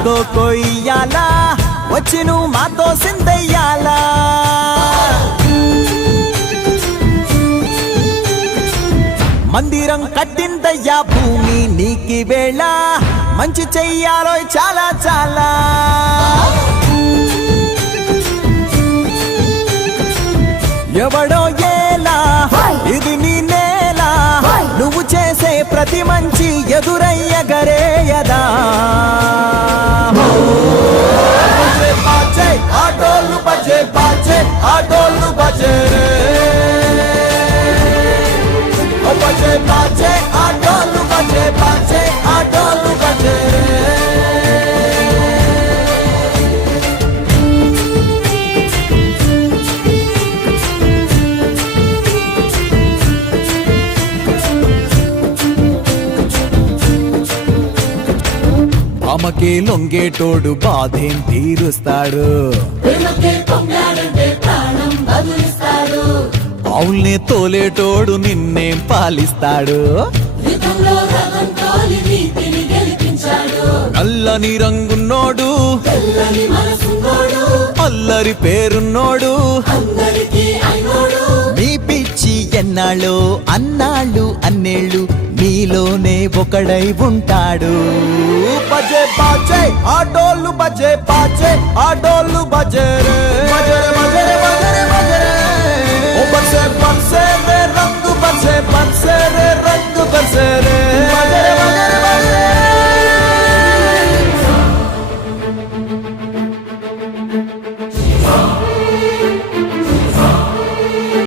మాతో కొయ్యాలా వచ్చి నువ్వు మాతో సిందయ్యాలా మందిరం కట్టిందయ్యా భూమి నీకి వేళ మంచి చెయ్యాలో చాలా చాలా ఎవడో ఏలా ఇది నీ నేల నువ్వు చేసే ప్రతి మంచి ఎదురయ్యగరేయదా ఆటోలు బజే బాజే ఆటోలు బజే బజే బాజే ఆటోలు బజే బాజే ఆటోలు బజే అమ్మకే లొంగేటోడు బాధేం తీరుస్తాడు అవుల్నే తోలేటోడు నిన్నేం పాలిస్తాడు నల్లని రంగున్నోడు అల్లరి పేరున్నోడు మీ పిచ్చి ఎన్నాళ్ళు అన్నాళ్ళు అన్నేళ్ళు మీలోనే ఒకడై ఉంటాడు బజే బాజే ఆటోలు బజే బాజే ఆటోలు బజే రే బజే బర్సే బర్సే రే రంగు బర్సే బర్సే రే రంగు బర్సే రే